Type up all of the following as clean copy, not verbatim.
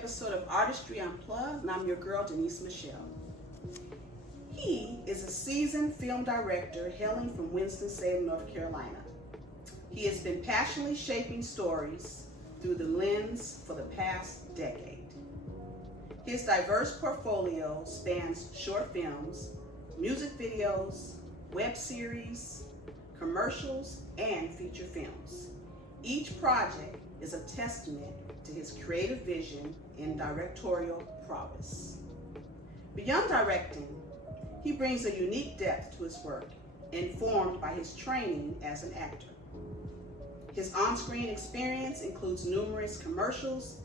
episode of Artistry Unplugged, and I'm your girl, Denise Michelle. He is a seasoned film director hailing from Winston-Salem, North Carolina. He has been passionately shaping stories through the lens for the past decade. His diverse portfolio spans short films, music videos, web series, commercials, and feature films. Each project is a testament to his creative vision and directorial prowess. Beyond directing, he brings a unique depth to his work, informed by his training as an actor. His on-screen experience includes numerous commercials,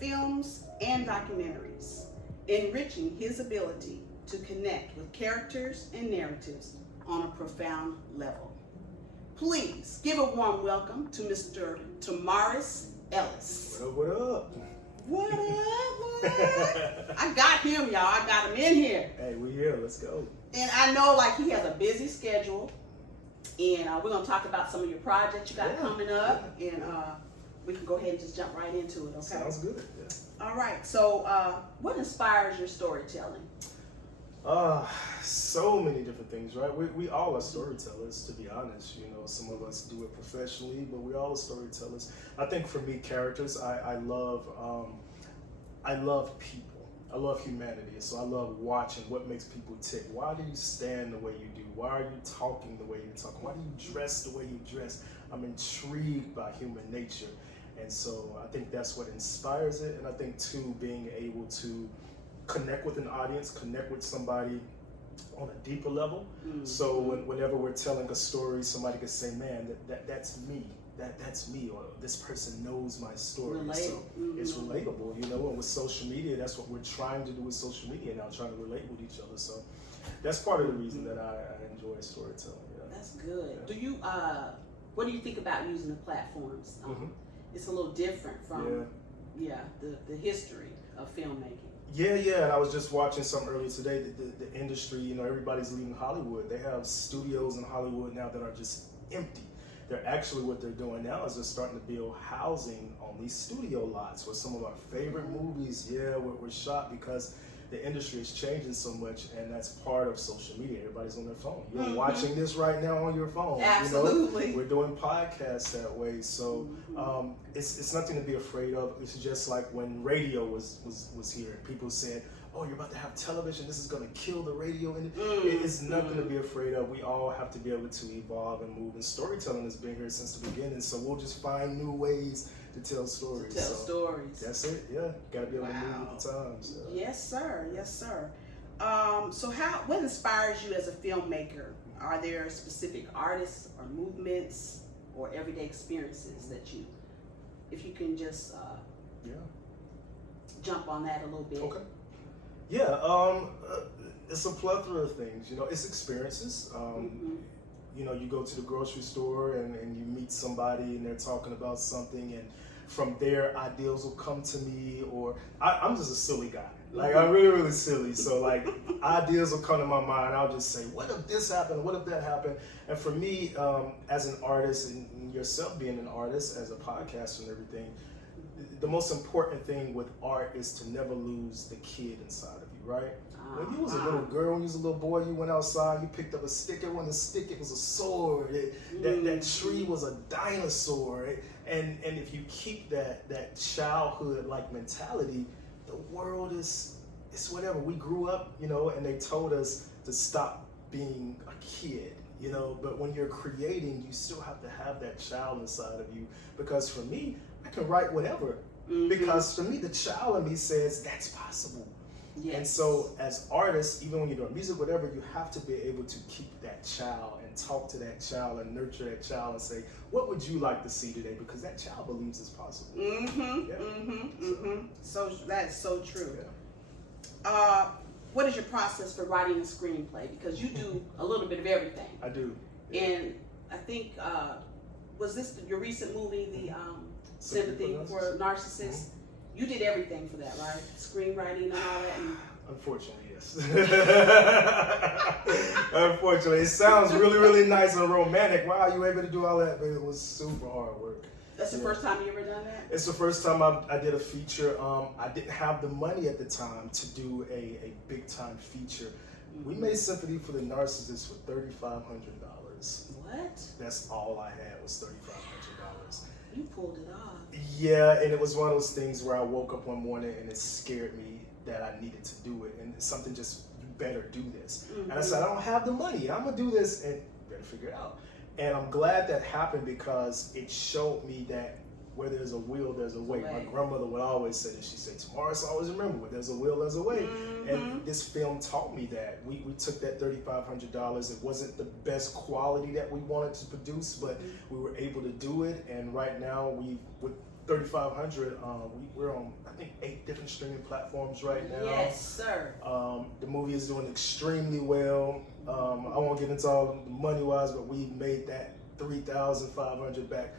films, and documentaries, enriching his ability to connect with characters and narratives on a profound level. Please give a warm welcome to Mr. Tomarus Ellis. What up? What up? What up? I got him, y'all. I got him in here. Hey, we here. Let's go. And I know, like, he has a busy schedule, and we're gonna talk about some of your projects you got coming up, and we can go ahead and just jump right into it. Okay. Sounds good. Yeah. All right. So, what inspires your storytelling? So many different things, right? We all are storytellers, to be honest. You know, some of us do it professionally, but we all are storytellers. I think for me, characters, I love people. I love humanity, so I love watching what makes people tick. Why do you stand the way you do? Why are you talking the way you talk? Why do you dress the way you dress? I'm intrigued by human nature, and so I think that's what inspires it. And I think too, being able to connect with an audience, connect with somebody on a deeper level. Mm-hmm. So whenever we're telling a story, somebody could say, "Man, that's me. That's me," or "This person knows my story." So it's relatable, you know. And with social media, that's what we're trying to do with social media now, trying to relate with each other. So that's part of the reason that I enjoy storytelling. Yeah. That's good. Yeah. Do you? What do you think about using the platforms? It's a little different from the history of filmmaking. Yeah, and I was just watching something earlier today. The industry, you know, everybody's leaving Hollywood. They have studios in Hollywood now that are just empty. They're actually, what they're doing now is they're starting to build housing on these studio lots where some of our favorite movies, were shot, because the industry is changing so much, and that's part of social media. Everybody's on their phone. You're watching this right now on your phone. Absolutely. You know? We're doing podcasts that way. So it's nothing to be afraid of. It's just like when radio was here. People said, "Oh, you're about to have television. This is going to kill the radio." And it's nothing to be afraid of. We all have to be able to evolve and move. And storytelling has been here since the beginning. So we'll just find new ways to tell stories. Stories. That's it. Yeah, got to be able to move with the times. Yes, sir. Yes, sir. So what inspires you as a filmmaker? Are there specific artists or movements or everyday experiences that you, if you can just jump on that a little bit? Okay. Yeah, it's a plethora of things. You know, it's experiences. You know, you go to the grocery store and you meet somebody and they're talking about something, and from there ideas will come to me, or I'm just a silly guy. Like, I'm really, really silly. So like ideas will come to my mind. I'll just say, what if this happened? What if that happened? And for me, as an artist, and yourself being an artist, as a podcaster and everything, the most important thing with art is to never lose the kid inside of you, right? When you was a little girl, when you was a little boy, you went outside, you picked up a stick. It wasn't a stick, it was a sword. That tree was a dinosaur. And if you keep that childhood-like mentality, the world it's whatever. We grew up, you know, and they told us to stop being a kid, you know, but when you're creating, you still have to have that child inside of you. Because for me, I can write whatever. Because for me, the child in me says that's possible. Yes. And so as artists, even when you're doing music, whatever, you have to be able to keep that child and talk to that child and nurture that child and say, what would you like to see today? Because that child believes it's possible. So that is so true. Yeah. What is your process for writing a screenplay? Because you do a little bit of everything. I do. Yeah. And I think, was this your recent movie, the Sympathy for Narcissist? You did everything for that, right? Screenwriting and all that? Unfortunately, yes. Unfortunately. It sounds really, really nice and romantic. Wow, you were able to do all that, but it was super hard work. That's the first time you ever done that? It's the first time I did a feature. I didn't have the money at the time to do a big time feature. We made Sympathy for the Narcissist for $3,500. What? That's all I had was $3,500. You pulled it off. Yeah, and it was one of those things where I woke up one morning and it scared me that I needed to do it, and something just, you better do this. And I said, I don't have the money. I'm gonna do this, and you better figure it out. And I'm glad that happened because it showed me that where there's a will, there's a way. My grandmother would always say this. She'd say, Tomorris, always remember, where there's a will, there's a way. And this film taught me that. We took that $3,500. It wasn't the best quality that we wanted to produce, but we were able to do it. And right now, with $3,500, we're on, I think, 8 different streaming platforms right now. Yes, sir. The movie is doing extremely well. I won't get into all the money-wise, but we've made that $3,500 back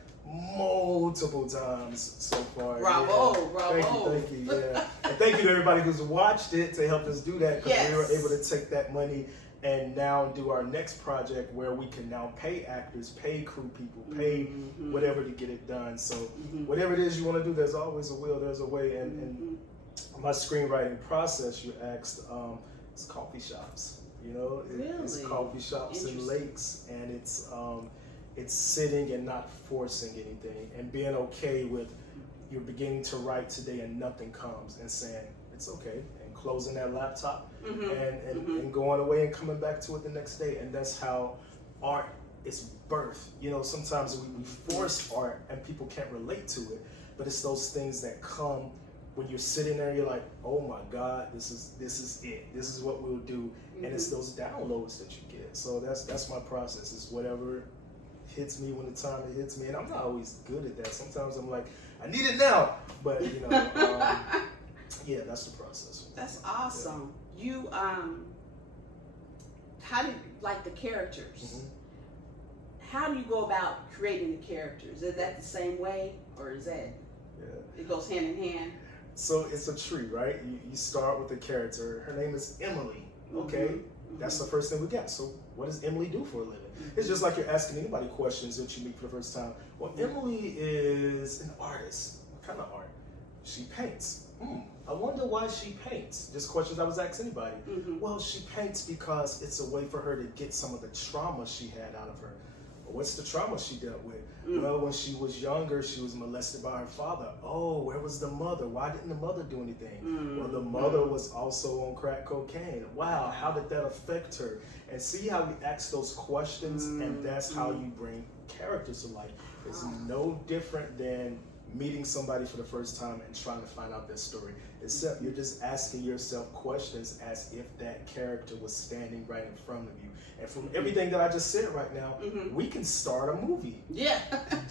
multiple times so far. Bravo, yeah. bravo. Thank you, yeah. And thank you to everybody who's watched it to help us do that, because we were able to take that money and now do our next project where we can now pay actors, pay crew people, pay whatever to get it done. So whatever it is you want to do, there's always a will, there's a way. And my screenwriting process, you asked, it's coffee shops. You know, it's coffee shops and lakes, and it's sitting and not forcing anything, and being okay with you're beginning to write today and nothing comes, and saying it's okay, and closing that laptop and going away and coming back to it the next day. And that's how art is birthed. You know, sometimes we force art and people can't relate to it, but it's those things that come when you're sitting there, you're like, oh my God, this is it. This is what we'll do. And it's those downloads that you get. So that's my process. It's whatever hits me when the time it hits me. And I'm not always good at that. Sometimes I'm like, I need it now. But you know, yeah, that's the process. That's awesome. Yeah. You how do you like the characters? How do you go about creating the characters? Is that the same way, or is that it goes hand in hand? So it's a tree, right? You start with the character. Her name is Emily, okay? That's the first thing we got. So what does Emily do for a living? It's just like you're asking anybody questions that you meet for the first time. Well, Emily is an artist. What kind of art? She paints. I wonder why she paints. Just questions I was asking anybody. Well, she paints because it's a way for her to get some of the trauma she had out of her. Well, what's the trauma she dealt with? Well, when she was younger, she was molested by her father. Oh, where was the mother? Why didn't the mother do anything? Well, the mother was also on crack cocaine. Wow, how did that affect her? And see how we ask those questions, and that's how you bring characters to life. It's no different than meeting somebody for the first time and trying to find out their story. Except you're just asking yourself questions as if that character was standing right in front of you. And from everything that I just said right now, we can start a movie. Yeah.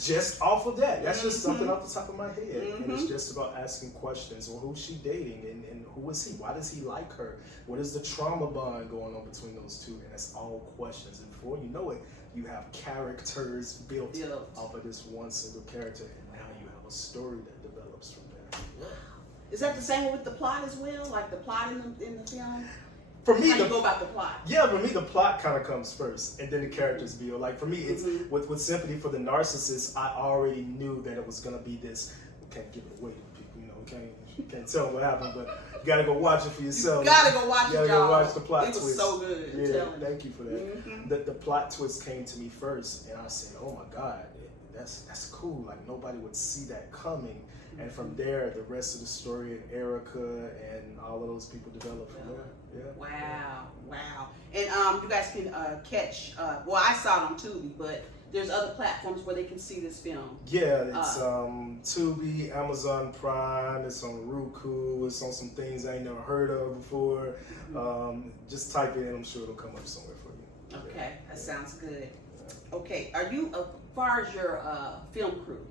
Just off of that. That's just something off the top of my head. And it's just about asking questions. Well, who's she dating? And who is he? Why does he like her? What is the trauma bond going on between those two? And it's all questions. And before you know it, you have characters built off of this one single character. And now you have a story that develops from there. Yeah. Is that the same with the plot as well? Like the plot in the film? For me, how do you go about the plot? Yeah, for me, the plot kind of comes first, and then the characters build. Like for me, it's with Sympathy for the Narcissist, I already knew that it was gonna be this. We can't give it away to people, you know. We can't tell them what happened, but you gotta go watch it for yourself. You gotta go watch it, y'all. You gotta go watch the plot twist. It was so good. Yeah, thank you for that. The plot twist came to me first, and I said, "Oh my God, that's cool." Like nobody would see that coming. And from there, the rest of the story, and Erica and all of those people developed from there. Yeah. Wow. And you guys can catch, well, I saw it on Tubi, but there's other platforms where they can see this film. Yeah, it's Tubi, Amazon Prime, it's on Roku, it's on some things I ain't never heard of before. Just type it in, I'm sure it'll come up somewhere for you. Okay, that sounds good. Okay, are you, as far as your film crew,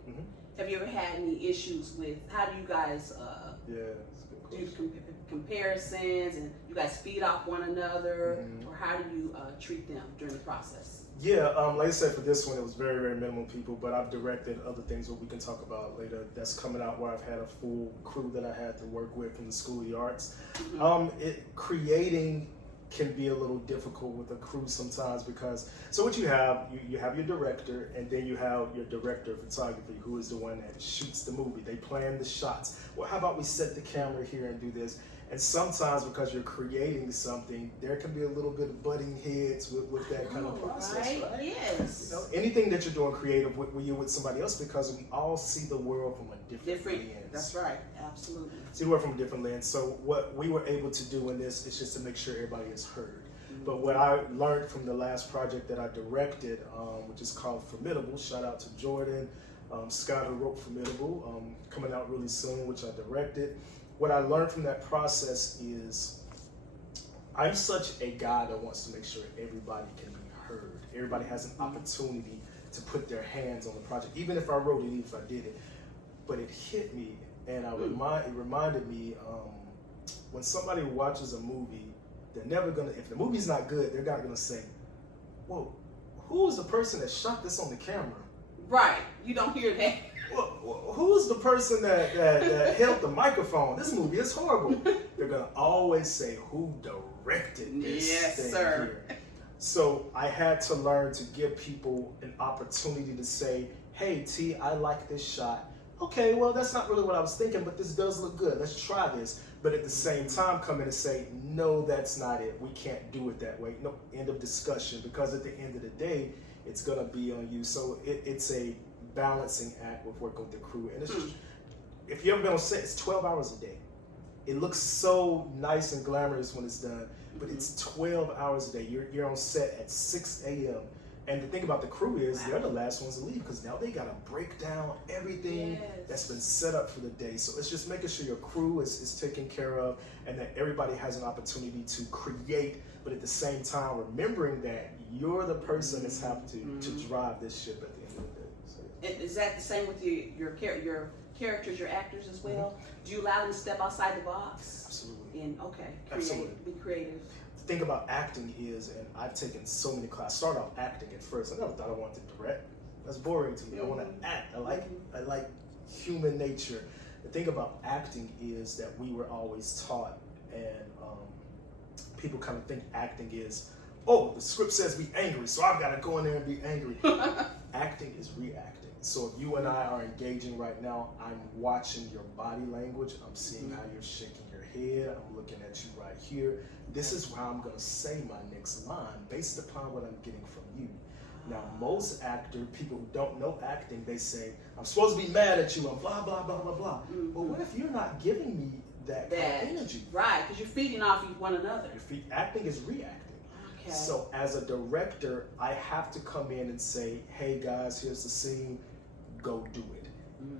have you ever had any issues with, how do you guys do comparisons, and you guys feed off one another, or how do you treat them during the process? Yeah, like I said, for this one, it was very, very minimal people, but I've directed other things that we can talk about later that's coming out where I've had a full crew that I had to work with from the School of the Arts. Creating can be a little difficult with a crew sometimes because, so what you have your director, and then you have your director of photography, who is the one that shoots the movie. They plan the shots. Well, how about we set the camera here and do this? And sometimes because you're creating something, there can be a little bit of butting heads with that kind of process, right? Yes. You know, anything that you're doing creative when you're with somebody else, because we all see the world from a different lens. That's right, absolutely. See the world from a different lens. So what we were able to do in this is just to make sure everybody is heard. But what I learned from the last project that I directed, which is called Formidable, shout out to Jordan, Scott, who wrote Formidable, coming out really soon, which I directed. What I learned from that process is I'm such a guy that wants to make sure everybody can be heard. Everybody has an opportunity to put their hands on the project, even if I wrote it, even if I did it. But it hit me, and it reminded me, when somebody watches a movie, they're never gonna, if the movie's not good, they're not gonna say, well, who is the person that shot this on the camera? Right, you don't hear that. Well, who's the person that held the microphone? This movie is horrible. They're gonna always say who directed this thing here. So I had to learn to give people an opportunity to say, hey T, I like this shot. Okay, well that's not really what I was thinking, but this does look good. Let's try this. But at the same time come in and say, no, that's not it. We can't do it that way. No, end of discussion, because at the end of the day, it's gonna be on you. So it's a balancing act with working with the crew. And it's just, if you've ever been on set, it's 12 hours a day. It looks so nice and glamorous when it's done, but it's 12 hours a day. You're on set at 6 a.m. And the thing about the crew is they're the last ones to leave, because now they gotta break down everything that's been set up for the day. So it's just making sure your crew is taken care of, and that everybody has an opportunity to create, but at the same time remembering that you're the person that's have to drive this ship at the end of the day. So, And is that the same with your characters, your actors as well? Do you allow them to step outside the box? Absolutely. And Absolutely. Be creative. The thing about acting is, and I've taken so many classes, started off acting at first. I never thought I wanted to direct. That's boring to me. I want to act. I like human nature. The thing about acting is that we were always taught, and people kind of think acting is, oh, the script says be angry, so I've got to go in there and be angry. Acting is reacting. So if you and I are engaging right now, I'm watching your body language. I'm seeing how you're shaking your head. I'm looking at you right here. This is how I'm going to say my next line based upon what I'm getting from you. Now, most people who don't know acting, they say, I'm supposed to be mad at you. I'm blah, blah, blah, blah, blah. But what if you're not giving me that kind of energy? Right, because you're feeding off one another. Acting is reacting. Okay. So as a director, I have to come in and say, hey guys, here's the scene, go do it.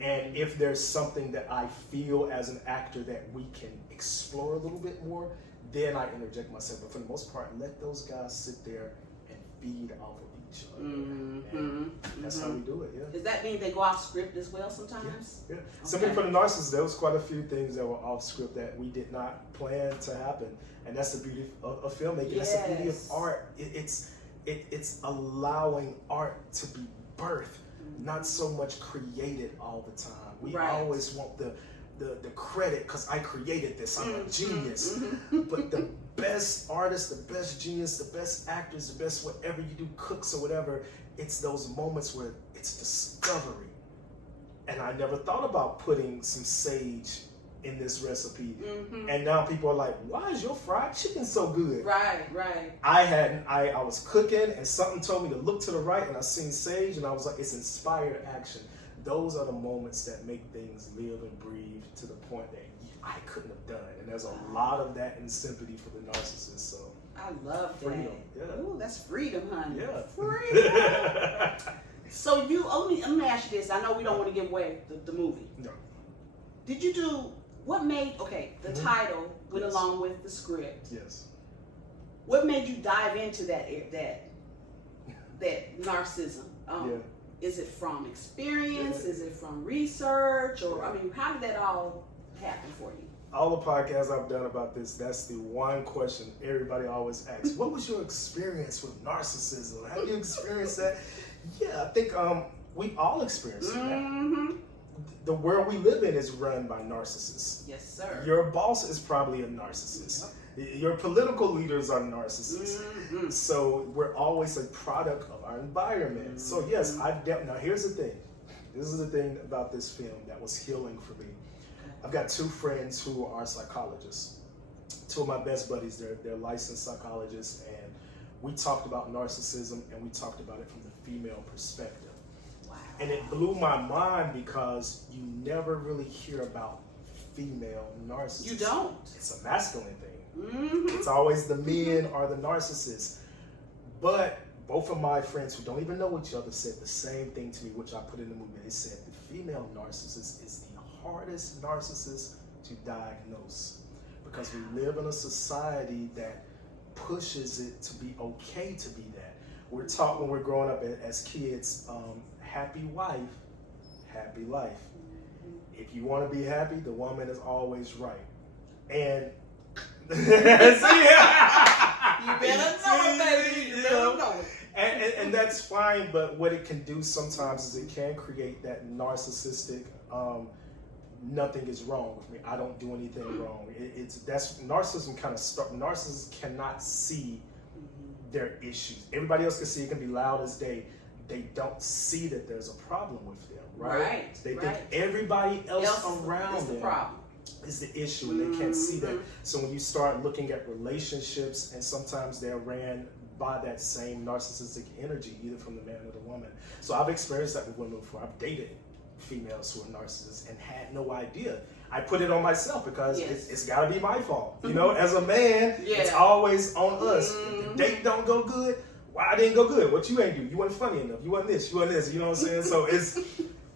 And if there's something that I feel as an actor that we can explore a little bit more, then I interject myself. But for the most part, let those guys sit there and feed off of each other. And that's how we do it, Does that mean they go off script as well sometimes? Yeah. Simply for the Narcissist, there was quite a few things that were off script that we did not plan to happen. And that's the beauty of filmmaking. That's the beauty of art. It's allowing art to be birthed, not so much created all the time. We always want the credit because I created this. I'm a genius. But the best artists, the best genius, the best actors, the best whatever you do, cooks or whatever, it's those moments where it's discovery. And I never thought about putting some sage in this recipe. And now people are like, why is your fried chicken so good? Right. I was cooking and something told me to look to the right and I seen sage and I was like, it's inspired action. Those are the moments that make things live and breathe to the point that I couldn't have done. And there's a lot of that in Sympathy for the Narcissist. So I love freedom. that. Yeah. Ooh, that's freedom, honey. Yeah. Freedom. So let me ask you this. I know we don't want to give away the movie. No. Did you do, what made, the title went along with the script. Yes. What made you dive into that narcissism? Is it from experience? Is it from research? Or, how did that all happen for you? All the podcasts I've done about this, that's the one question everybody always asks. What was your experience with narcissism? Have you experienced that? Yeah, I think we've all experienced that. the world we live in is run by narcissists. Yes, sir. Your boss is probably a narcissist. Your political leaders are narcissists. Mm-hmm. So we're always a product of our environment. Mm-hmm. So yes, now here's the thing. This is the thing about this film that was healing for me. I've got two friends who are psychologists. Two of my best buddies, they're licensed psychologists, and we talked about narcissism and we talked about it from the female perspective. Wow. And it blew my mind because you never really hear about female narcissists. You don't. It's a masculine thing. Mm-hmm. It's always the men are the narcissists. But both of my friends who don't even know each other said the same thing to me, which I put in the movie. They said the female narcissist is the hardest narcissist to diagnose because we live in a society that pushes it to be okay to be that. We're taught when we're growing up as kids, happy wife, happy life. If you want to be happy, the woman is always right. And you better know it, baby. You better know it. And that's fine, but what it can do sometimes is it can create that narcissistic, nothing is wrong with me. I don't do anything wrong. That's narcissism kind of narcissists cannot see their issues. Everybody else can see it, can be loud as day. They don't see that there's a problem with them, right? They think everybody else around them is the issue, and they can't see that. So when you start looking at relationships, and sometimes they're ran by that same narcissistic energy, either from the man or the woman. So I've experienced that with women before. I've dated females who are narcissists and had no idea. I put it on myself because it's got to be my fault. You know, as a man, it's always on us. If the date don't go good, why didn't go good? What you ain't do? You weren't funny enough. You weren't this. You weren't this. You know what I'm saying? So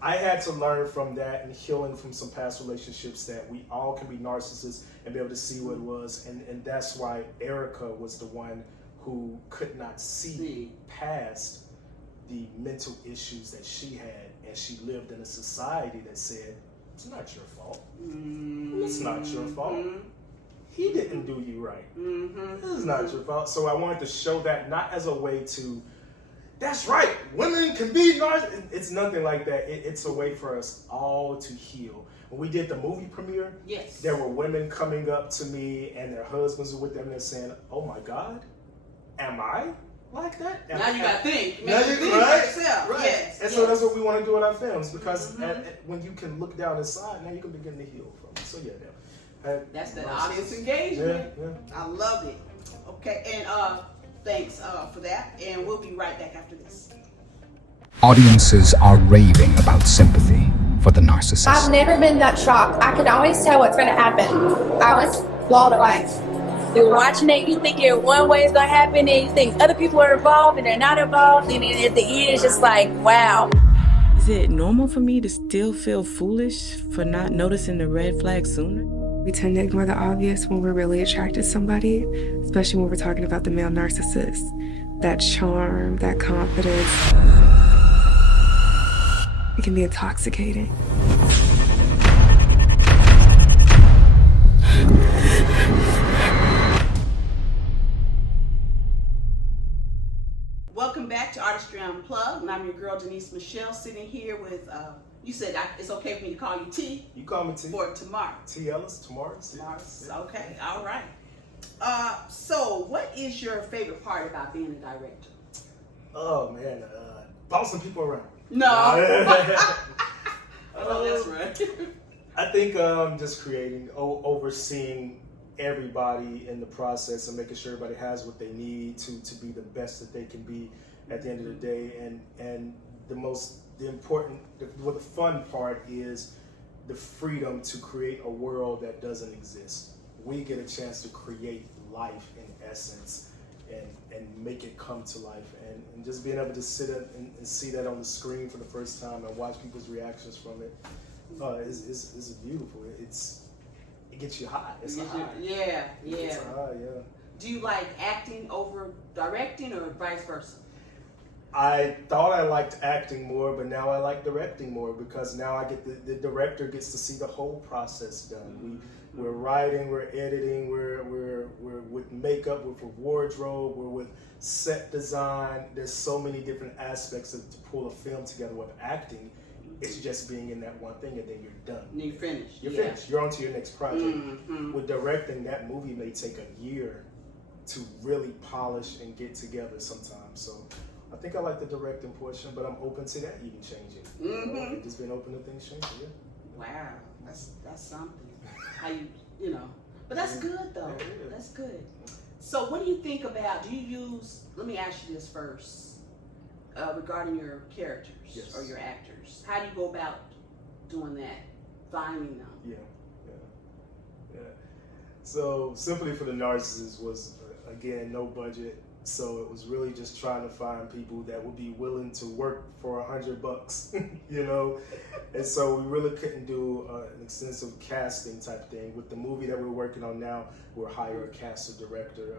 I had to learn from that and healing from some past relationships that we all can be narcissists and be able to see what it was. And that's why Erica was the one who could not see past the mental issues that she had. And she lived in a society that said, it's not your fault. It's not your fault. He didn't do you right. This is not your fault. So I wanted to show that not as a way to, that's right, women can be narcissists. It's nothing like that. It's a way for us all to heal. When we did the movie premiere, there were women coming up to me and their husbands were with them and they're saying, oh my God, am I like that? Now you got to think. Now you think, right? Yes. And so that's what we want to do in our films because when you can look down inside, now you can begin to heal from it. So that's the audience engagement. Yeah. I love it. Okay, and thanks for that. And we'll be right back after this. Audiences are raving about Sympathy for the Narcissist. I've never been that shocked. I could always tell what's going to happen. I was blown away. You're watching it, you think one way is going to happen, and you think other people are involved and they're not involved, and then at the end it's just like, wow. Is it normal for me to still feel foolish for not noticing the red flag sooner? We tend to ignore the obvious when we're really attracted to somebody, especially when we're talking about the male narcissist. That charm, that confidence, it can be intoxicating. Welcome back to Artistry Unplugged, and I'm your girl Denise Michelle, sitting here with, you said it's okay for me to call you T? You call me T. For Tomarus. T. Ellis, Tomarris. Tomarus, okay, all right. So what is your favorite part about being a director? Oh man, bossing people around. No. I know that's right. I think just creating, overseeing everybody in the process and making sure everybody has what they need to be the best that they can be at the end of the day. And the fun part is the freedom to create a world that doesn't exist. We get a chance to create life in essence and make it come to life. And just being able to sit and see that on the screen for the first time and watch people's reactions from it is beautiful. It gets you high. It's a high. Yeah. It's a high, yeah. Do you like acting over directing or vice versa? I thought I liked acting more, but now I like directing more because now I get the director gets to see the whole process done. We're writing, we're editing, we're with makeup, we're with wardrobe, we're with set design. There's so many different aspects to pull a film together. With acting, It's just being in that one thing, and then you're done. And you're finished. You're finished. You're on to your next project. Mm-hmm. With directing, that movie may take a year to really polish and get together sometimes. So I think I like the directing portion, but I'm open to that even changing. Mm-hmm. I've just been open to things changing. Yeah. Wow, that's something. How you know, but that's good though. Yeah. That's good. So what do you think about? Do you use? Let me ask you this first, regarding your characters Yes. or your actors. How do you go about doing that? Finding them. Yeah. So Sympathy for the Narcissist was again no budget. So it was really just trying to find people that would be willing to work for $100, you know? And so we really couldn't do an extensive casting type thing. With the movie that we're working on now, we'll hire a cast or director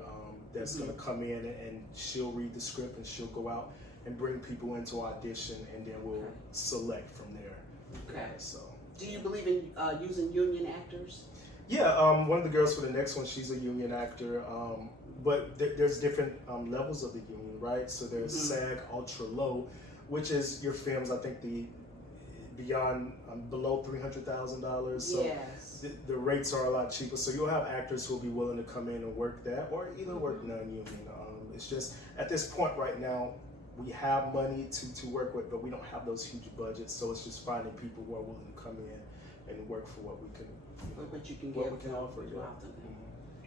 that's gonna come in and she'll read the script and she'll go out and bring people into audition, and then we'll select from there. Okay. Yeah, so. Do you believe in using union actors? Yeah, one of the girls for the next one, she's a union actor. But there's different levels of the union, right? So there's SAG Ultra Low, which is your films, I think beyond below $300,000. So Yes. the rates are a lot cheaper. So you'll have actors who will be willing to come in and work that, or even work non-union. It's just at this point right now, we have money to work with, but we don't have those huge budgets. So it's just finding people who are willing to come in and work for what we can. What you can what give we can them offer. Yeah. without them.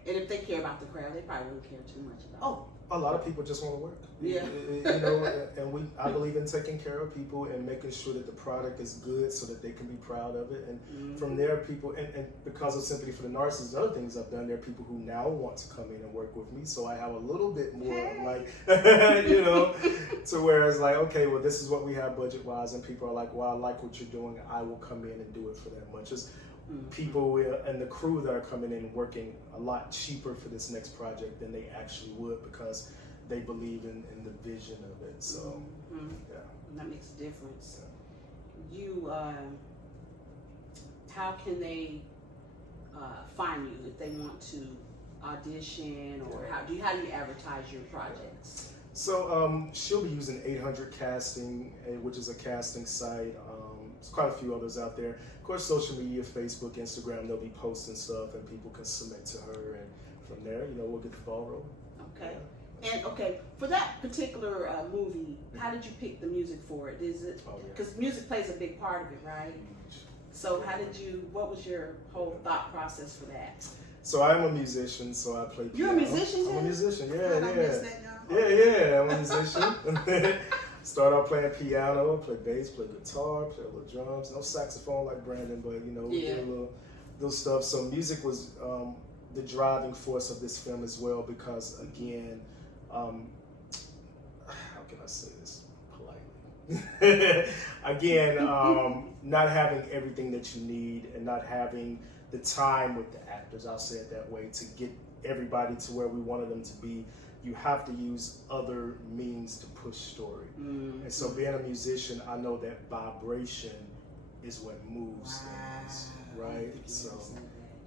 And if they care about the crowd, they probably wouldn't care too much about. Oh, a lot of people just want to work. Yeah. You know, and I believe in taking care of people and making sure that the product is good so that they can be proud of it. And from there, people, and because of Sympathy for the Narcissist, other things I've done, there are people who now want to come in and work with me. So I have a little bit more like, you know, to where it's like, okay, well, this is what we have budget wise. And people are like, well, I like what you're doing. I will come in and do it for that much. It's, people and the crew that are coming in working a lot cheaper for this next project than they actually would, because they believe in the vision of it. So yeah, that makes a difference. You how can they find you if they want to audition, or how do you advertise your projects? So she'll be using 800 Casting, which is a casting site. There's quite a few others out there. Of course, social media, Facebook, Instagram, they'll be posting stuff and people can submit to her, and from there, you know, we'll get the ball rolling. Okay. And okay, for that particular movie, how did you pick the music for it? Is it because music plays a big part of it, right? So what was your whole thought process for that? So I'm a musician, so I play piano. You're a musician? I'm a musician, yeah. Yeah. I'm a musician. Start out playing piano, play bass, play guitar, play a little drums. No saxophone like Brandon, but you know, we did a little stuff. So music was the driving force of this film as well, because again, how can I say this politely? Again, not having everything that you need and not having the time with the actors, I'll say it that way, to get everybody to where we wanted them to be. You have to use other means to push story. And so being a musician, I know that vibration is what moves things, right? So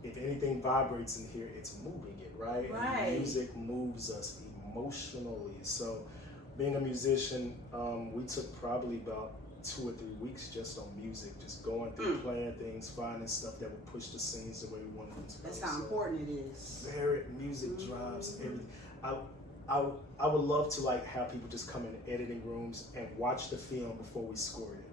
if anything vibrates in here, it's moving it, right? And music moves us emotionally. So being a musician, we took probably about 2 or 3 weeks just on music, just going through, playing things, finding stuff that would push the scenes the way we wanted them to go. That's how important it is. Very, music drives everything. I would love to like have people just come in editing rooms and watch the film before we score it.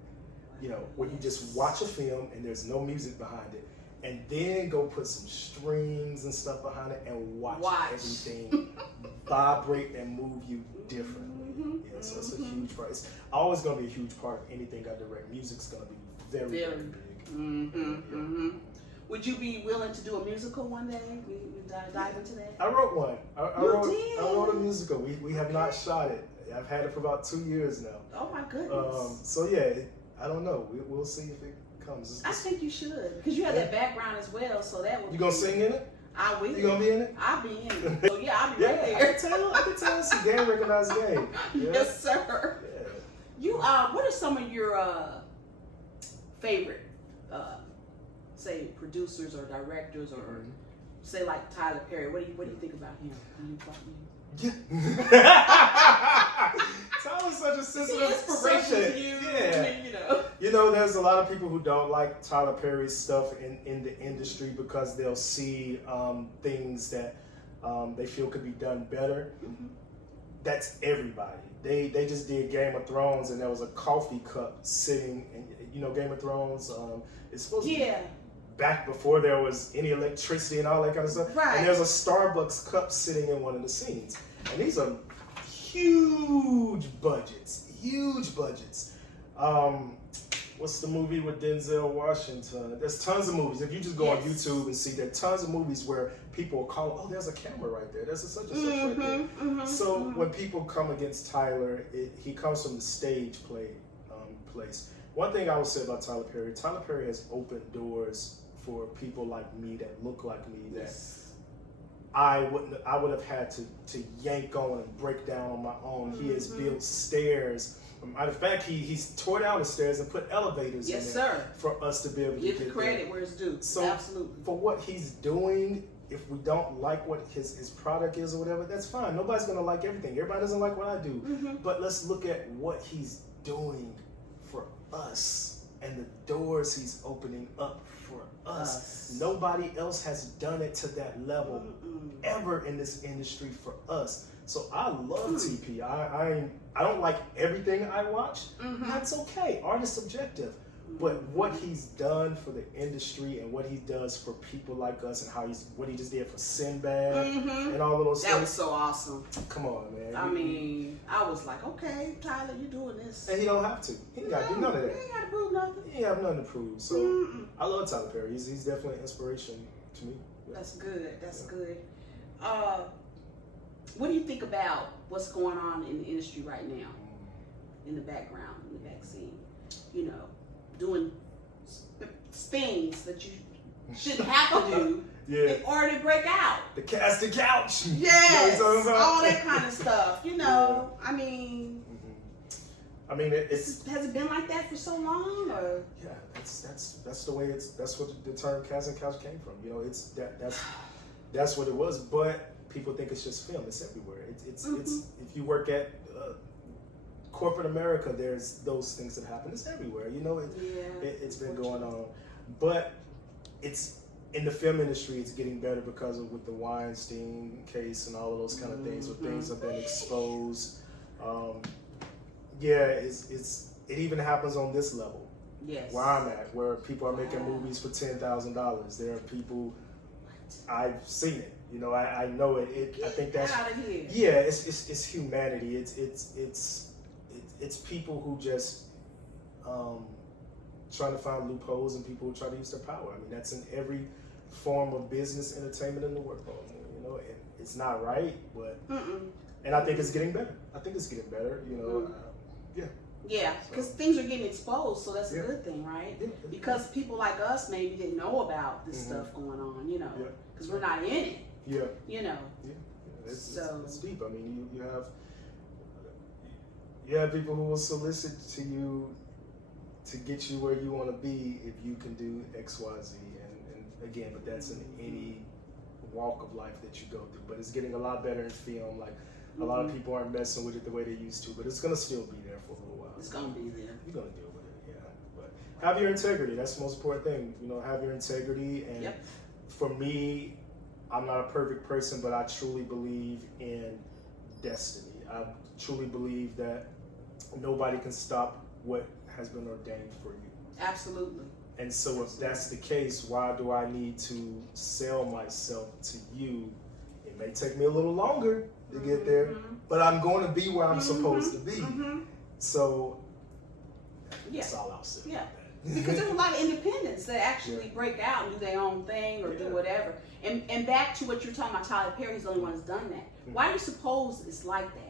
You know, where you just watch a film and there's no music behind it, and then go put some strings and stuff behind it and watch. Everything vibrate and move you differently. Yeah, so it's a huge part. It's always going to be a huge part of anything I direct. Music's going to be very, very big. Would you be willing to do a musical one day? We dive into that? I wrote one. I wrote a musical. We have not shot it. I've had it for about 2 years now. Oh my goodness. So yeah, I don't know. We'll see if it comes. I think you should, because you have that background as well. So that would. You gonna sing in it? I will. You gonna be in it? I'll be in it. So yeah, I'll be right there. I can tell it's a game recognized game. Yeah. Yes, sir. Yeah. You what are some of your favorite say producers or directors, or say like Tyler Perry? What do you think about him? Tyler's such a sensitive Inspiration subject. to you. Yeah. You know. You know, there's a lot of people who don't like Tyler Perry's stuff in the industry because they'll see things that they feel could be done better. Mm-hmm. That's everybody. They just did Game of Thrones, and there was a coffee cup sitting, and you know, Game of Thrones, it's supposed to be back before there was any electricity and all that kind of stuff. Right. And there's a Starbucks cup sitting in one of the scenes. And these are huge budgets. What's the movie with Denzel Washington? There's tons of movies. If you just go on YouTube and see, there are tons of movies where people call, oh, there's a camera right there. There's a such and such right there. So when people come against Tyler, he comes from the stage place. One thing I would say about Tyler Perry has opened doors for people like me that look like me that I would have had to yank on and break down on my own. He has built stairs. Matter of fact, he's tore down the stairs and put elevators in there for us to be able to Give get the credit there. where it's due. So Absolutely. for what he's doing, if we don't like what his product is or whatever, that's fine. Nobody's gonna like everything. Everybody doesn't like what I do. But let's look at what he's doing for us and the doors he's opening up for us. Nobody else has done it to that level ever in this industry for us. So I love TP. I don't like everything I watch. That's okay. Art is subjective. But what he's done for the industry and what he does for people like us and what he just did for Sinbad and all of those things. That was so awesome. Come on, man. I mean, I was like, okay, Tyler, you're doing this. And he don't have to. He ain't got to do none of that. He ain't got to prove nothing. He ain't have nothing to prove. So I love Tyler Perry. He's definitely an inspiration to me. Yeah. That's good. That's good. What do you think about what's going on in the industry right now? In the background, in the back scene, you know, doing things that you shouldn't have to do in order to break out. The casting couch. Yes, You know what I'm talking about? all that kind of stuff. You know, I mean, it's has it been like that for so long, or? Yeah, that's the way that's what the term casting couch came from. You know, that's what it was. But people think it's just film. It's everywhere. It's if you work at corporate America, there's those things that happen. It's everywhere. You know, it's been going on. But it's in the film industry, it's getting better because of with the Weinstein case and all of those kind of things, where things have been exposed. It even happens on this level. Yes. Where I'm at, where people are making movies for $10,000. There are people, I've seen it. You know, I know it. I think that's out of here. Yeah. It's humanity. It's people who just trying to find loopholes, and people who try to use their power. I mean, that's in every form of business, entertainment in the world. You know, and it's not right, but and I think it's getting better. You know, Yeah, because things are getting exposed, so that's a good thing, right? Yeah. Because people like us maybe didn't know about this stuff going on, you know, because we're not in it. Yeah. You know. Yeah. It's deep. I mean, you have people who will solicit to you to get you where you want to be if you can do X, Y, Z, and again, but that's in any walk of life that you go through. But it's getting a lot better in film. Like a lot of people aren't messing with it the way they used to, but it's gonna still be there for a little while. It's gonna be there. You're gonna deal with it, yeah. But have your integrity. That's the most important thing. You know, have your integrity. And for me, I'm not a perfect person, but I truly believe in destiny. I truly believe that nobody can stop what has been ordained for you. Absolutely. And so if that's the case, why do I need to sell myself to you? It may take me a little longer to get there, but I'm going to be where I'm supposed to be. So that's all I'll say. Yeah. Because there's a lot of independents that actually break out and do their own thing or do whatever. And back to what you're talking about, Tyler Perry's the only one who's done that. Why do you suppose it's like that?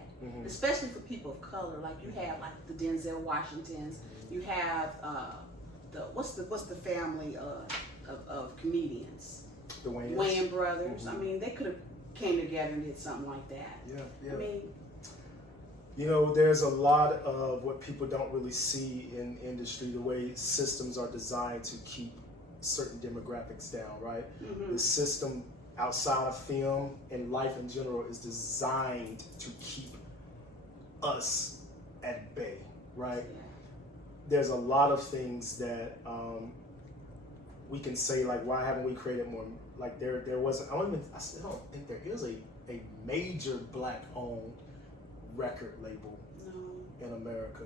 Especially for people of color, like you have like the Denzel Washingtons, you have what's the family of comedians? The Wayans brothers. I mean, they could have came together and did something like that. Yeah. I mean, you know, there's a lot of what people don't really see in industry, the way systems are designed to keep certain demographics down, right? The system outside of film and life in general is designed to keep us at bay, right? Yeah. There's a lot of things that we can say, like, why haven't we created more? Like, there wasn't, I still don't think there is a major Black-owned record label in America.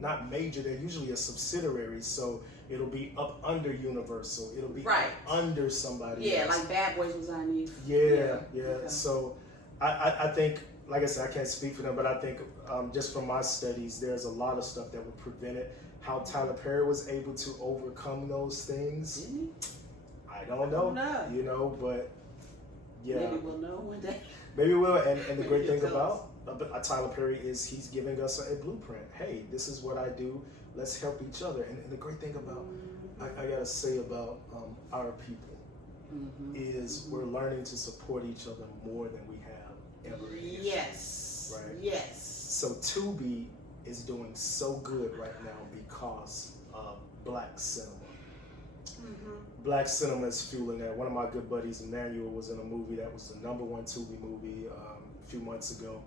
Not major, they're usually a subsidiary, so it'll be up under Universal, it'll be under somebody else. Like Bad Boys was underneath. Yeah. So I think, like I said, I can't speak for them, but I think just from my studies, there's a lot of stuff that would prevent it. How Tyler Perry was able to overcome those things, I don't know. You know, but yeah. Maybe we'll know one day. Maybe we'll, and the great thing about Tyler Perry is he's giving us a blueprint. Hey, this is what I do. Let's help each other. And the great thing about, I gotta say about our people is we're learning to support each other more than we have ever. Yes. Right? Yes. So Tubi is doing so good right now because of Black cinema. Black cinema is fueling that. One of my good buddies, Emmanuel, was in a movie that was the #1 Tubi movie a few months ago.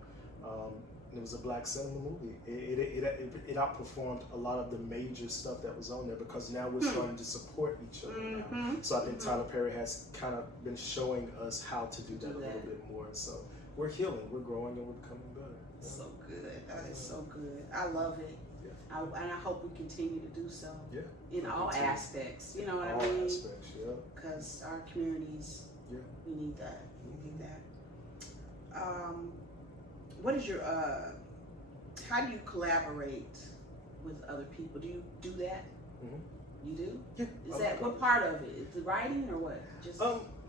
It was a Black cinema movie. It outperformed a lot of the major stuff that was on there because now we're starting to support each other now. So I think Tyler Perry has kind of been showing us how to do that a little bit more. So we're healing, we're growing, and we're becoming better. Yeah. So good. That is so good. I love it. Yeah. And I hope we continue to do so. Yeah. In all aspects. You know what all I mean? aspects, yeah. Because our communities, we need that. We need that. What is your, how do you collaborate with other people? Do you do that? You do? Yeah. Is that, what part of it? Is the writing or what? Just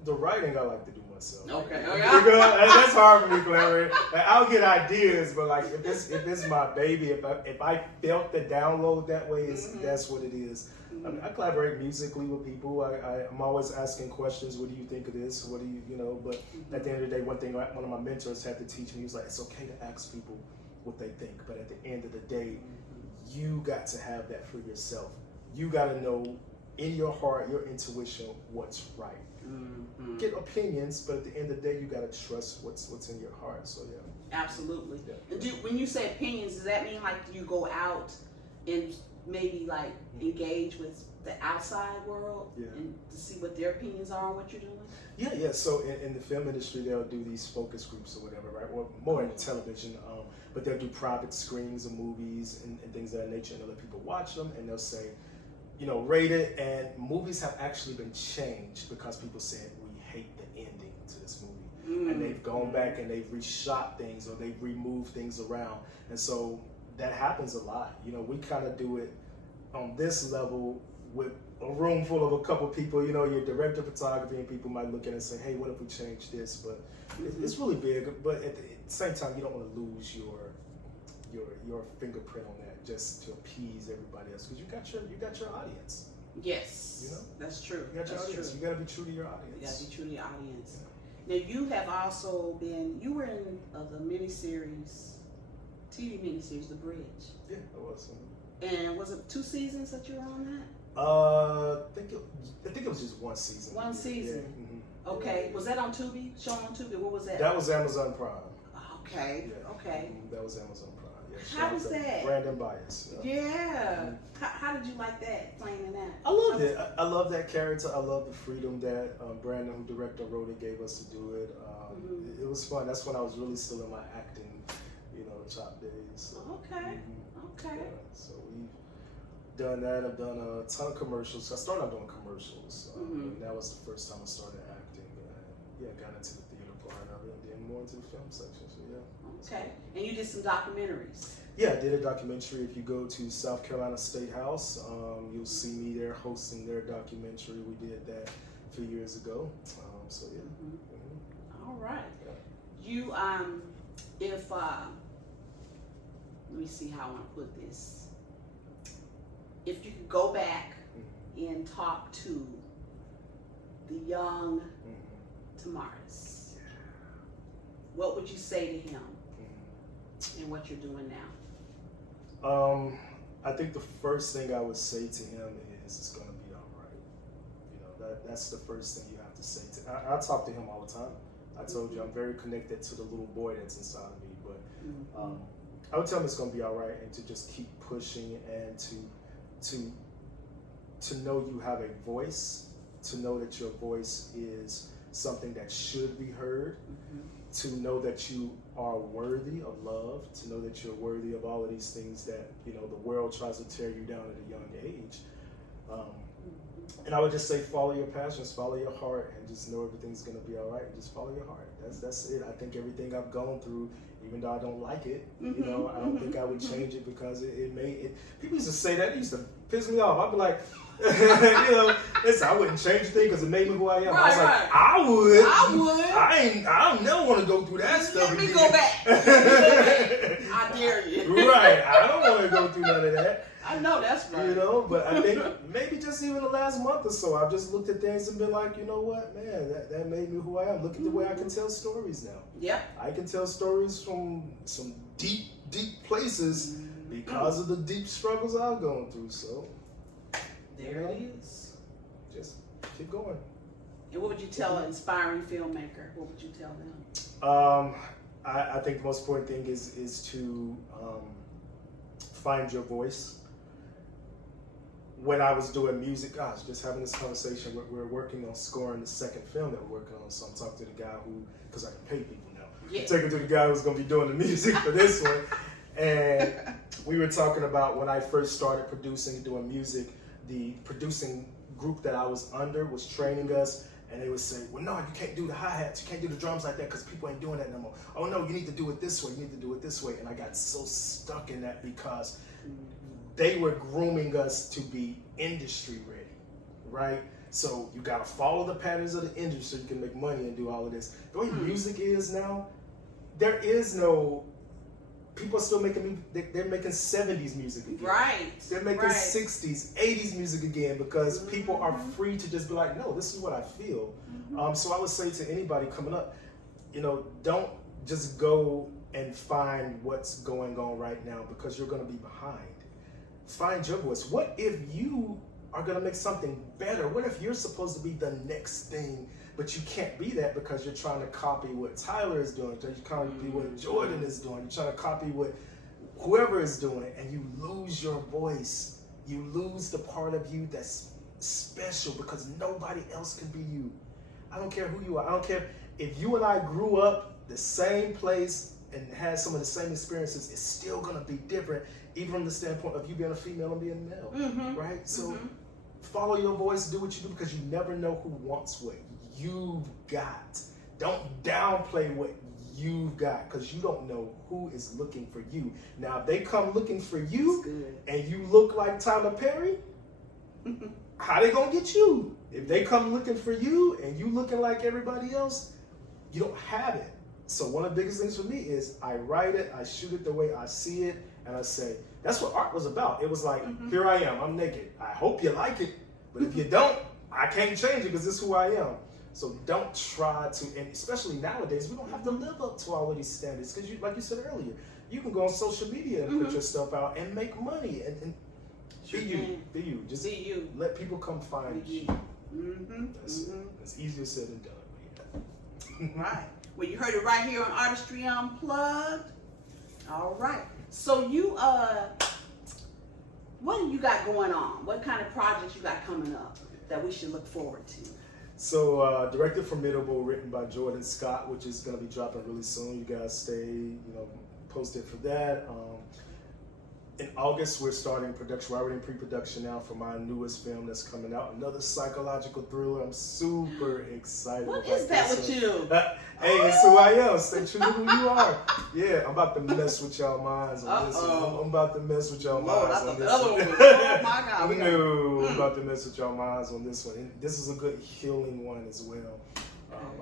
the writing I like to do myself. Okay. Because that's hard for me to collaborate. Like, I'll get ideas, but like if it's my baby, if I felt the download that way, that's what it is. I mean, I collaborate musically with people. I'm always asking questions. What do you think of this? What do you know? But at the end of the day, one thing one of my mentors had to teach me, he was like, it's okay to ask people what they think, but at the end of the day, you got to have that for yourself. You got to know in your heart, your intuition, what's right. Get opinions, but at the end of the day, you got to trust what's in your heart. So yeah. Absolutely. Yeah. And when you say opinions, does that mean like you go out and maybe like engage with the outside world and to see what their opinions are on what you're doing? Yeah. So in the film industry, they'll do these focus groups or whatever, right? Or more in television, but they'll do private screenings of movies and things of that nature, and they'll let people watch them, and they'll say, you know, rate it. And movies have actually been changed because people said we hate the ending to this movie, and they've gone back and they've reshot things or they've removed things around, and so that happens a lot. You know, we kind of do it on this level with a room full of a couple people. You know, your director of photography, and people might look at it and say, hey, what if we change this? But it's really big. But at the same time, you don't want to lose your fingerprint on that just to appease everybody else, because you got your audience. Yes, you know, that's true. You got your audience. True. You got to be true to your audience. You got to be true to your audience. Yeah. Now you have also been. You were in the miniseries, TV miniseries, The Bridge. Yeah, I was. And was it 2 seasons that you were on that? I think it was just 1 season. 1 season. Yeah. Okay. Yeah. Was that on Tubi? Shown on Tubi? What was that? That was Amazon Prime. Okay. Yeah. Okay. That was Amazon Prime. Yeah. How was that? Brandon Bias. Yeah. How did you like that, playing in that? I loved it. I love that character. I love the freedom that Brandon, who directed and wrote it, gave us to do it. It was fun. That's when I was really still in my acting, chop days. So. Okay. Okay. Yeah, so we've done that. I've done a ton of commercials. I started out doing commercials. And that was the first time I started acting. Got into the theater part of it, and then more into the film section. So yeah. Okay. And you did some documentaries. Yeah, I did a documentary. If you go to South Carolina State House, you'll see me there hosting their documentary. We did that a few years ago. So yeah. All right. Yeah. You if let me see how I want to put this. If you could go back and talk to the young Tomorris, what would you say to him and what you're doing now? I think the first thing I would say to him is it's going to be all right. That's the first thing you have to say to him. I talk to him all the time. I told you I'm very connected to the little boy that's inside of me, but I would tell them it's going to be all right, and to just keep pushing, and to know you have a voice, to know that your voice is something that should be heard, to know that you are worthy of love, to know that you're worthy of all of these things that, you know, the world tries to tear you down at a young age. And I would just say, follow your passions, follow your heart, and just know everything's gonna be all right. And just follow your heart. That's it. I think everything I've gone through, even though I don't like it, you know, I don't think I would change it, because it made it. People used to say that, it used to piss me off. I'd be like, you know, listen, I wouldn't change a thing because it made me who I am. I was like, I would. I don't never want to go through that stuff. Let me go back. I dare you. Right. I don't want to go through none of that. I know that's right. You know, but I think maybe just even the last month or so, I've just looked at things and been like, you know what, man, that made me who I am. Look at the way I can tell stories now. Yep. I can tell stories from some deep, deep places because of the deep struggles I've gone through. So there it is. Just keep going. And what would you tell an inspiring filmmaker? What would you tell them? I think the most important thing is to find your voice. When I was doing music, gosh, just having this conversation, we're working on scoring the second film that we're working on. So I'm talking to the guy who, because I can pay people now, I'm talking to the guy who's going to be doing the music for this one. And we were talking about when I first started producing and doing music, the producing group that I was under was training us, and they would say, well, no, you can't do the hi-hats, you can't do the drums like that because people ain't doing that no more. Oh, no, you need to do it this way, you need to do it this way. And I got so stuck in that because they were grooming us to be industry ready, right? So you gotta follow the patterns of the industry so you can make money and do all of this. The way music is now, there is no, people are still making, they're making 70s music again. Right. They're making 60s, 80s music again because people are free to just be like, no, this is what I feel. So I would say to anybody coming up, you know, don't just go and find what's going on right now because you're gonna be behind. Find your voice. What if you are going to make something better? What if you're supposed to be the next thing, but you can't be that because you're trying to copy what Tyler is doing, you're trying to copy what Jordan is doing, you're trying to copy what whoever is doing, and you lose your voice. You lose the part of you that's special because nobody else can be you. I don't care who you are. I don't care if you and I grew up the same place and had some of the same experiences, it's still going to be different, even from the standpoint of you being a female and being male, right? So follow your voice, do what you do, because you never know who wants what you've got. Don't downplay what you've got, because you don't know who is looking for you. Now, if they come looking for you and you look like Tyler Perry, how they gonna get you? If they come looking for you and you looking like everybody else, you don't have it. So one of the biggest things for me is I write it, I shoot it the way I see it, and I say, that's what art was about. It was like, here I am, I'm naked. I hope you like it, but if you don't, I can't change it because this is who I am. So don't try to, and especially nowadays, we don't have to live up to all of these standards because, like you said earlier, you can go on social media and put your stuff out and make money and be you. Just be you. Let people come find you. That's easier said than done. Right. Well, you heard it right here on Artistry Unplugged. All right. So you, what do you got going on? What kind of projects you got coming up that we should look forward to? So, directed Formidable, written by Jordan Scott, which is going to be dropping really soon. You guys stay, posted for that. In August, we're starting production. We're already in pre-production now for my newest film that's coming out. Another psychological thriller. I'm super excited about this. What is that with you? Hey, it's who I am. Stay true to who you are. Yeah, I'm about to mess with y'all minds on this one. I'm about to mess with y'all minds on this one. Oh my God. No, I'm about to mess with y'all minds on this one. And this is a good healing one as well.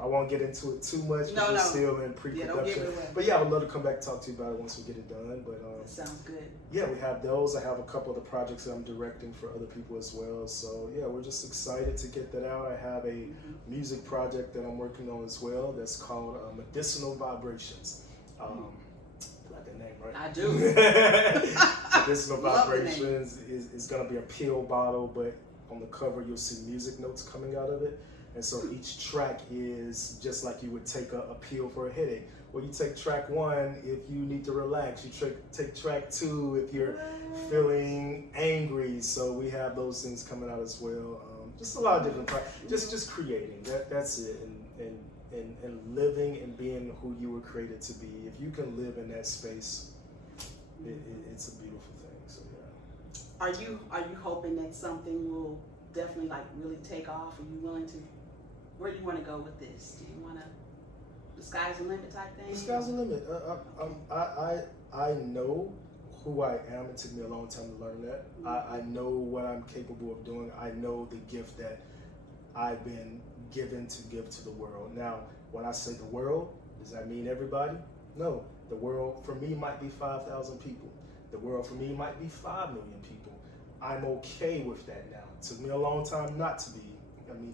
I won't get into it too much because we're still in pre-production. But yeah, I would love to come back and talk to you about it once we get it done. But that sounds good. Yeah, we have those. I have a couple of the projects that I'm directing for other people as well. So yeah, we're just excited to get that out. I have a music project that I'm working on as well that's called Medicinal Vibrations. You like that name, right? I do. Medicinal Vibrations is going to be a pill bottle, but on the cover you'll see music notes coming out of it. And so each track is just like you would take a pill for a headache. Well, you take track 1 if you need to relax. You take track 2 if you're feeling angry. So we have those things coming out as well. Just a lot of different just creating. That's it. And living and being who you were created to be. If you can live in that space, it's a beautiful thing. So yeah. Are you hoping that something will definitely like really take off? Are you willing to? Where do you want to go with this? Do you want to? The sky's the limit type thing? The sky's the limit. I know who I am. It took me a long time to learn that. I know what I'm capable of doing. I know the gift that I've been given to give to the world. Now, when I say the world, does that mean everybody? No. The world for me might be 5,000 people. The world for me might be 5 million people. I'm okay with that now. It took me a long time not to be.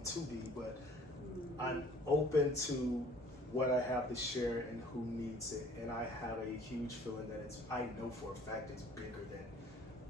To be, but I'm open to what I have to share and who needs it. And I have a huge feeling that I know for a fact it's bigger than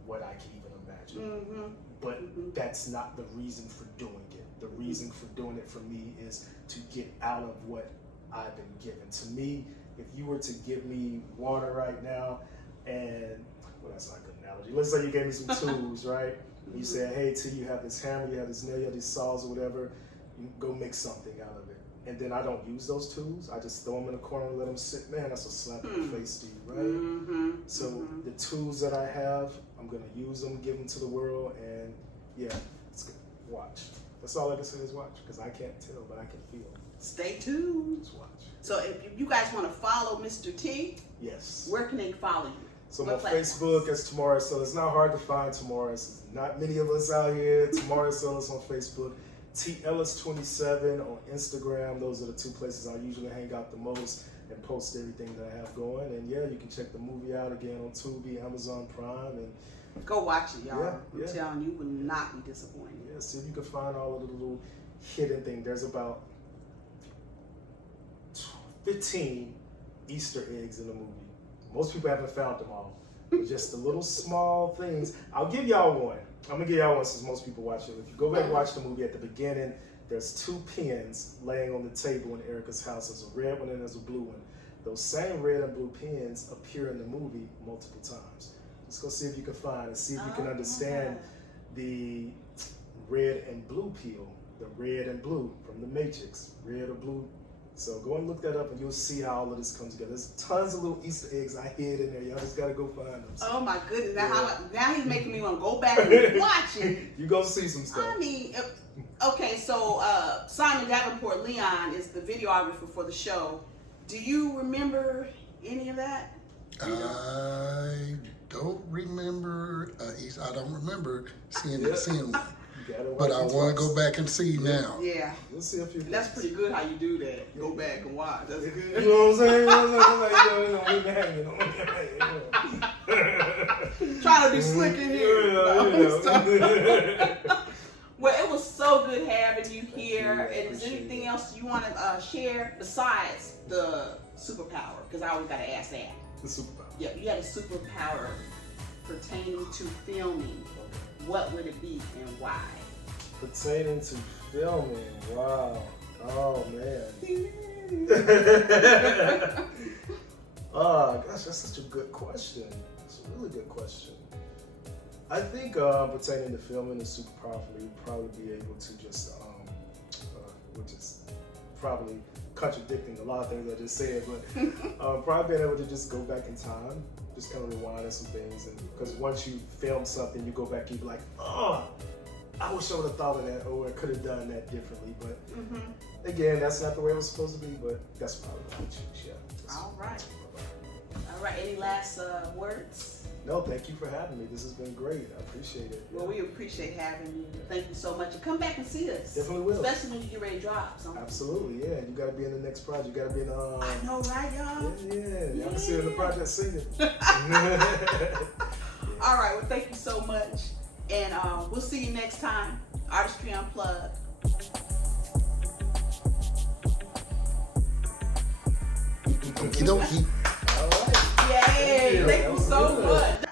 what I can even imagine. But that's not the reason for doing it. The reason for doing it for me is to get out of what I've been given. To me, if you were to give me water right now and, well, that's not a good analogy. Let's say you gave me some tools, right? And you said, hey, T, you have this hammer, you have this nail, you have these saws or whatever, you go make something out of it. And then I don't use those tools. I just throw them in a corner and let them sit. Man, that's a slap in the face, Steve, right? So the tools that I have, I'm going to use them, give them to the world, and yeah, it's good. Watch. That's all I can say is watch, because I can't tell, but I can feel. Stay tuned. Just watch. So if you guys want to follow Mr. T, yes. Where can they follow you? So my Facebook is Tomarus Ellis. It's not hard to find Tomarus. Not many of us out here. Tomarus Ellis on Facebook. T Ellis 27 on Instagram. Those are the 2 places I usually hang out the most and post everything that I have going. And yeah, you can check the movie out again on Tubi, Amazon Prime, and go watch it, y'all. Yeah. I'm telling you, you will not be disappointed. Yeah, see if you can find all of the little hidden things. There's about 15 Easter eggs in the movie. Most people haven't found them all. Just the little small things. I'll give y'all one. I'm gonna give y'all one since most people watch it. If you go back and watch the movie, at the beginning, there's 2 pens laying on the table in Erica's house. There's a red one and there's a blue one. Those same red and blue pens appear in the movie multiple times. Just go see if you can find and see if you can understand the red and blue peel. The red and blue from the Matrix. Red or blue. So go and look that up and you'll see how all of this comes together. There's tons of little Easter eggs I hid in there. Y'all just gotta go find them. So, oh my goodness. Now he's making me want to go back and watch it. You're gonna see some stuff. I mean, okay, so Simon Davenport Leon is the videographer for the show. Do you remember any of that? I don't remember. I don't remember seeing one. But I want to go back and see now. Yeah. Let's see a few. That's pretty good how you do that. Go back and watch. That's good. You know what I'm saying? Leave me hanging. Trying to be slick in here. Well, it was so good having you here. And is there anything else you want to share besides the superpower? Because I always got to ask that. The superpower. Yeah, you had a superpower pertaining to filming. What would it be and why? Pertaining to filming, wow. Oh, man. Oh, gosh, that's such a good question. It's a really good question. I think pertaining to filming and superpower for me would probably be able to just, which is probably contradicting a lot of things I just said, but probably being able to just go back in time, just kind of rewind some things. And because once you film something, you go back, you be like, oh, I wish I would have thought of that, or I could have done that differently. But again, that's not the way it was supposed to be, but that's probably what I would choose, yeah. All right. All right, any last words? No, thank you for having me. This has been great. I appreciate it. Well, we appreciate having you. Thank you so much. And come back and see us. Definitely will. Especially when you get ready to drop something. Absolutely, yeah. You got to be in the next project. You got to be in the... I know, right, y'all? Yeah. Y'all can see her in the project singing. All right, well, thank you so much. And we'll see you next time. Artistry Unplugged. Okie dokie. All right. Yay! Thank you so much.